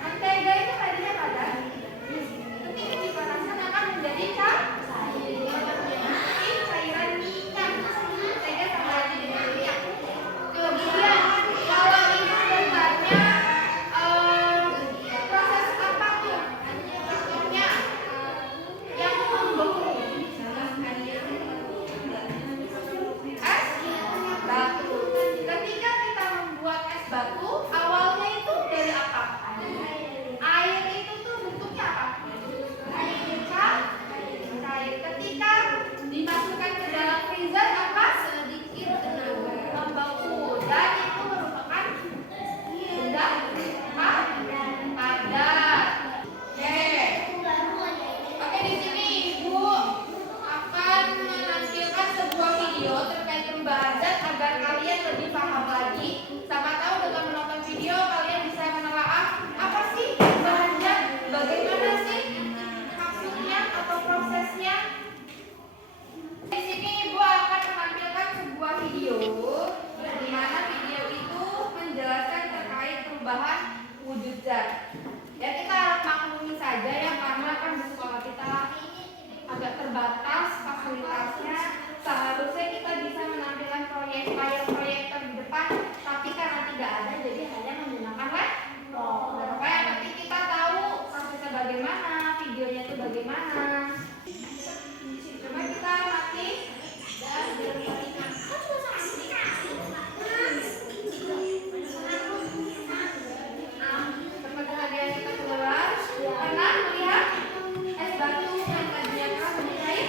Mentega itu tadinya padat, ketika dipanaskan akan menjadi cairan minyak. Mentega sama aja dengan minyak. Kemudian kalau ini gambarnya proses apa tuh? Contohnya yang membeku. Es batu. Ketika kita membuat es batu, awalnya itu dari apa? Air itu tuh bentuknya apa? Cair. Ketika dimasukkan ke dalam freezer apa? Sedikit membeku. Dan itu merupakan benda padat. Oke, di sini Ibu akan menampilkan sebuah video terkait pembahasan agar kalian lebih paham lagi. Sama tahu dengan menonton video kalian bisa menelaah apa sih bahannya, bagaimana sih maksudnya atau prosesnya. Di sini Ibu akan menampilkan sebuah video di mana video itu menjelaskan terkait perubahan wujud zat. Ya kita harap maklumi saja ya, karena kan di sekolah kita agak terbatas fasilitasnya. Seharusnya kita bisa menampilkan proyektor di depan, tapi karena tidak ada jadi hanya menggunakan laptop. Supaya nanti kita tahu prosesnya bagaimana, videonya itu bagaimana. Coba kita mati. Seperti tadi yang kita sudah bahas, pernah melihat es batu yang tadinya keras menjadi cair?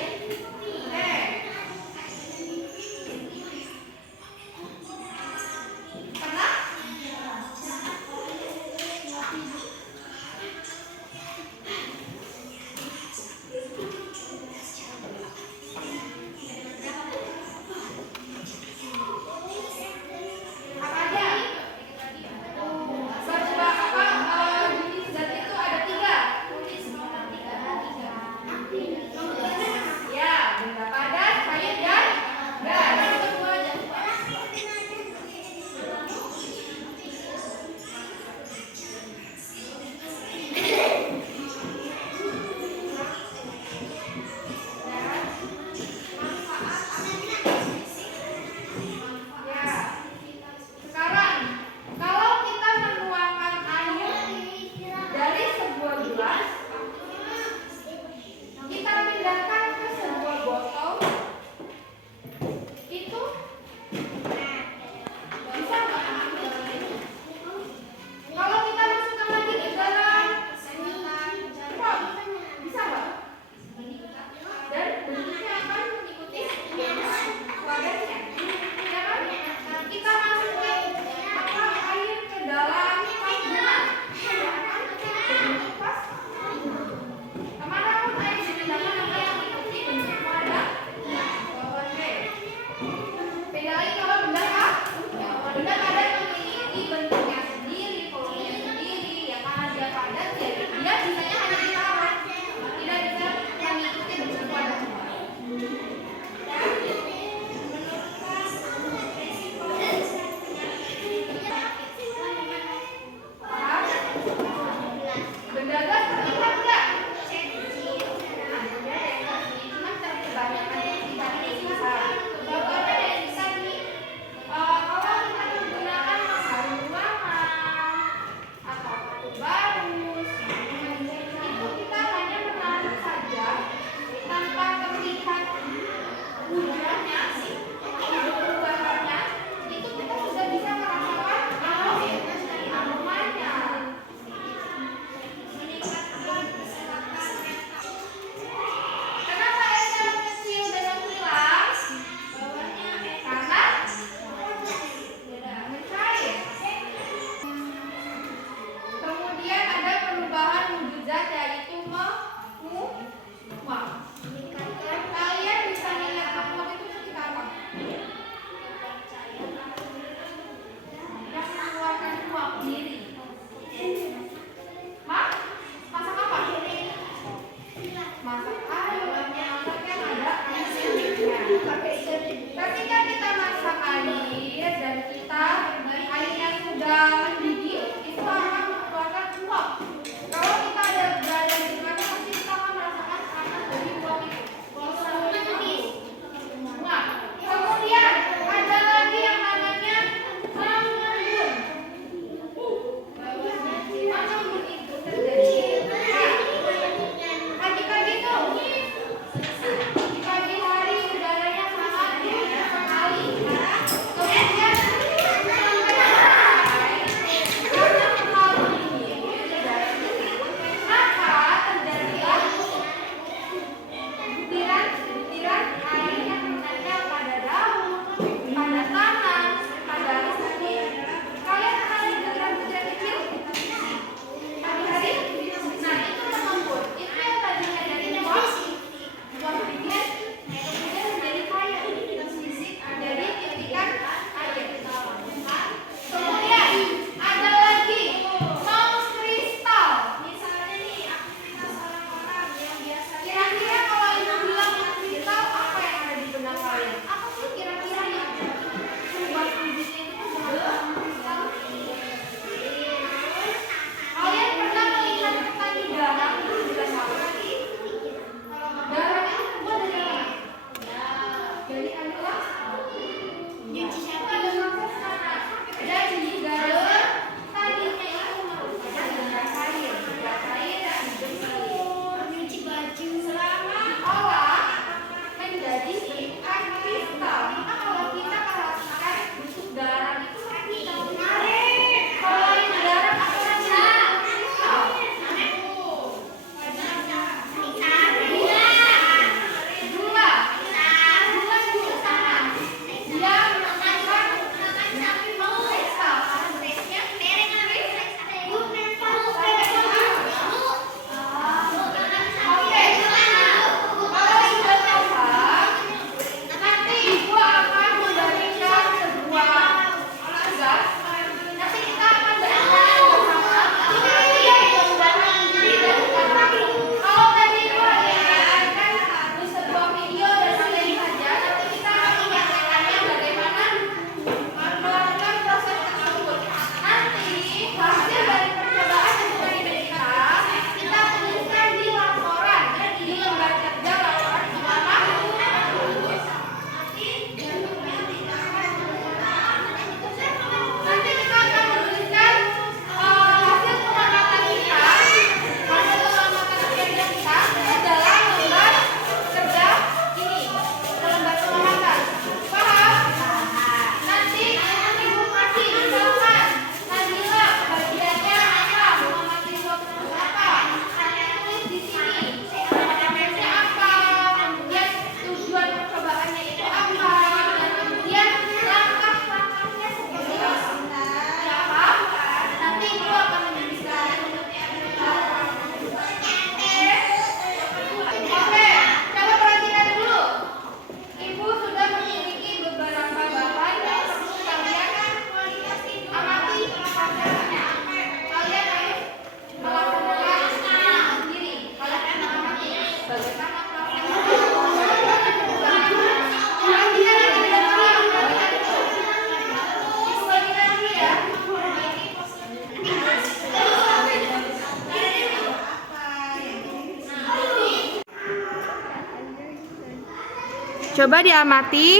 coba diamati.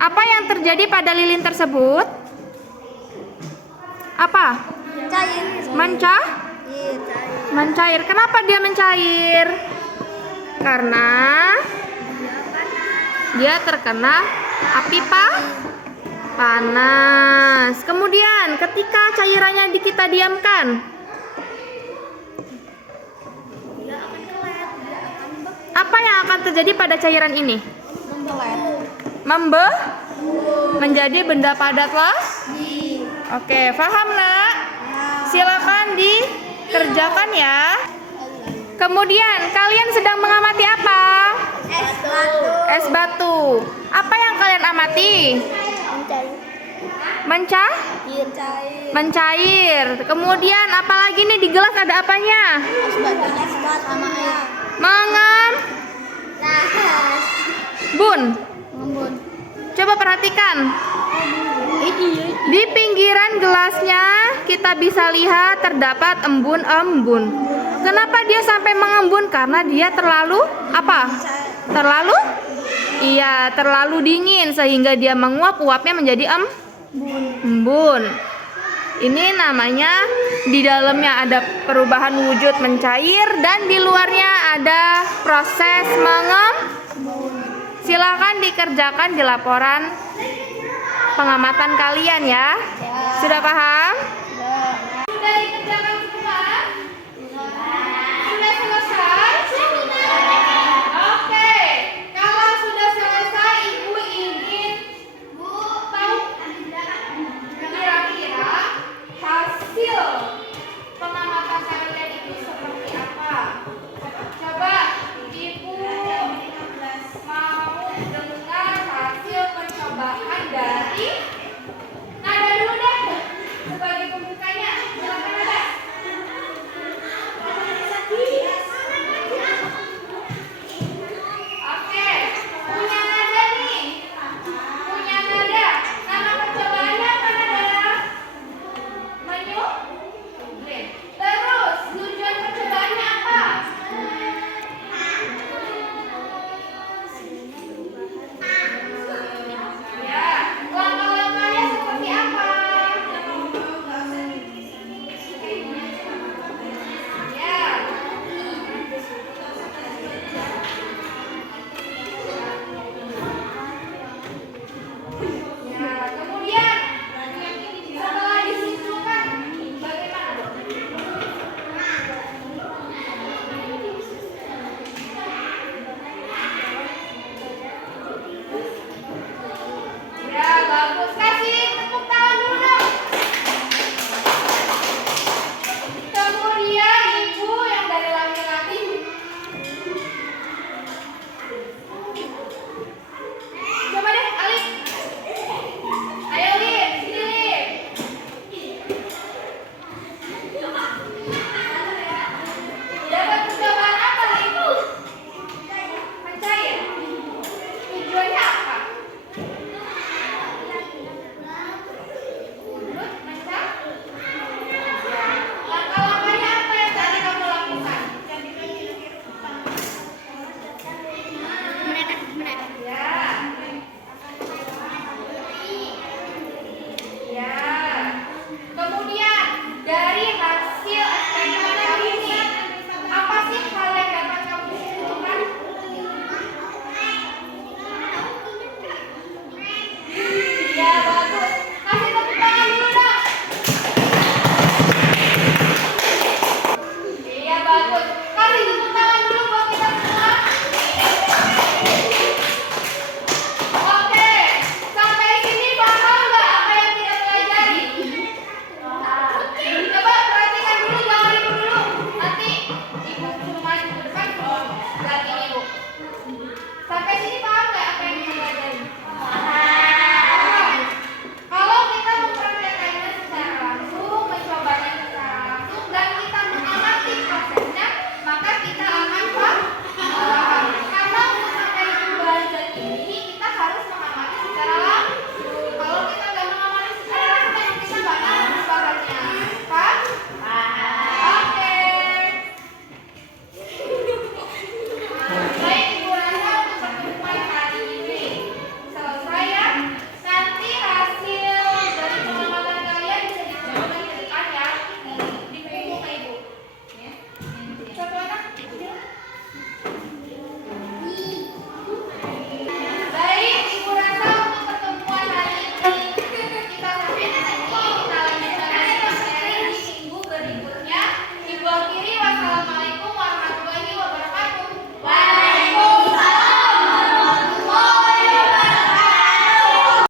Apa yang terjadi pada lilin tersebut? Apa? Mencair. Kenapa dia mencair? Karena dia terkena api panas. Kemudian ketika cairannya kita diamkan, apa yang akan terjadi pada cairan ini? Menjadi benda padat loh. Oke, paham nak? Silakan dikerjakan ya. Kemudian kalian sedang mengamati apa? Es batu. Apa yang kalian amati? Mencair. Kemudian apalagi nih di gelas ada apanya? Mengembun. Coba perhatikan. Di pinggiran gelasnya kita bisa lihat terdapat embun-embun. Kenapa dia sampai mengembun? Karena dia terlalu apa? Terlalu dingin sehingga dia menguap, uapnya menjadi embun. Ini namanya di dalamnya ada perubahan wujud mencair dan di luarnya ada proses mengembun. Silakan dikerjakan di laporan pengamatan kalian ya. Sudah paham?